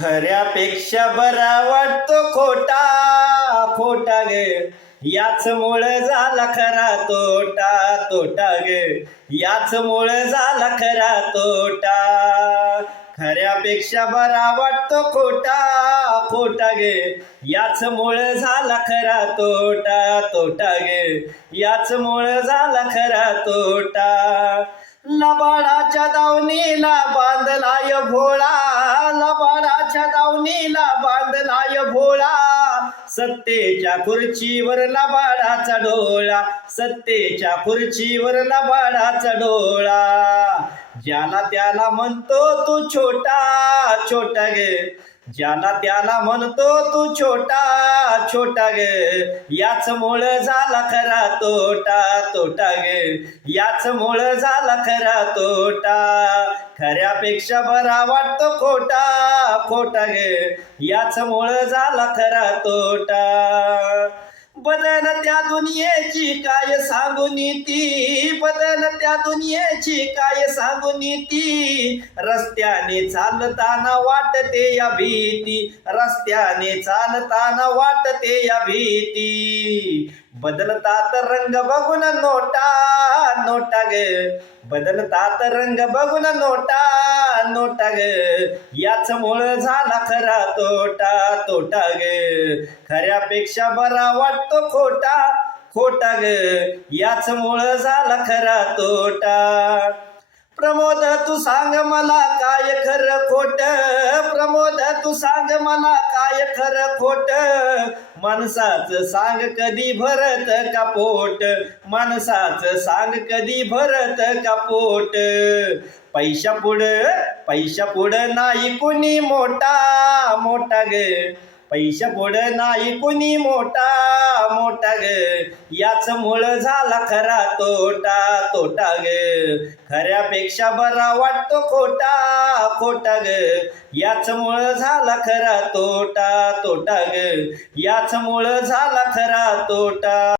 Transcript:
खऱ्यापेक्षा बरा वाटतो खोटा खोटा गे, याच मूळ झाला खरा तोटा तोटा गे, याच मूळ झाला खरा तोटा. खऱ्यापेक्षा बरा वाटतो खोटा खोटा गे, याच मूळ झाला खरा तोटा तोटा गे, याच मूळ झाला खरा तोटा. लबाडाच्या दावणीला बांधलाय भोळा, लबाडाच्या दावणीला बांधलाय भोळा, सत्तेच्या खुर्चीवर लबाडाचा डोळा, सत्तेच्या खुर्चीवर लबाडाचा डोळा. ज्याला त्याला म्हणतो तू छोटा छोटा गे, ज्याला त्याला म्हणतो तू छोटा छोटा गे, याच मूळ झाला खरा तोटा तोटा गे, याच मूळ झाला खरा तोटा. खऱ्यापेक्षा बरा वाटतो खोटा खोटा गे, याच मूळ झाला खरा तोटा. बदलत्या दुनियेची काय सांगू नीती, बदलत्या दुनियेची काय सांगू नीती, रस्त्याने चालताना वाटते या भीती, रस्त्याने चालताना वाटते या भीती. बदलतात रंग बघून नोटा नोटा गे, बदलतात रंग बघून नोटा नोटा गे, याच मूळ झाला खरा तोटा तोटा गे. खऱ्यापेक्षा बरा वाटतो खोटा खोटा गे, याच मूळ झाला खरा तोटा. प्रमोद तू सांग मला काय खरं खोट, प्रमोद तू सांग मला काय खरं खोट, माणसाचं सांग कधी भरत का पोट, माणसाचं सांग कधी भरत का पोट. पैशा पुढं नाही कुणी मोठा मोठा गे, पैशा पुढं नाही कुणी मोठा मोठा गे, याच मूळ झाला खरा तोटा तोटा गे. खऱ्यापेक्षा बरा वाटतो खोटा खोटा गे, याच मूळ झाला खरा तोटा तोटा गे, याच मूळ झाला खरा तोटा.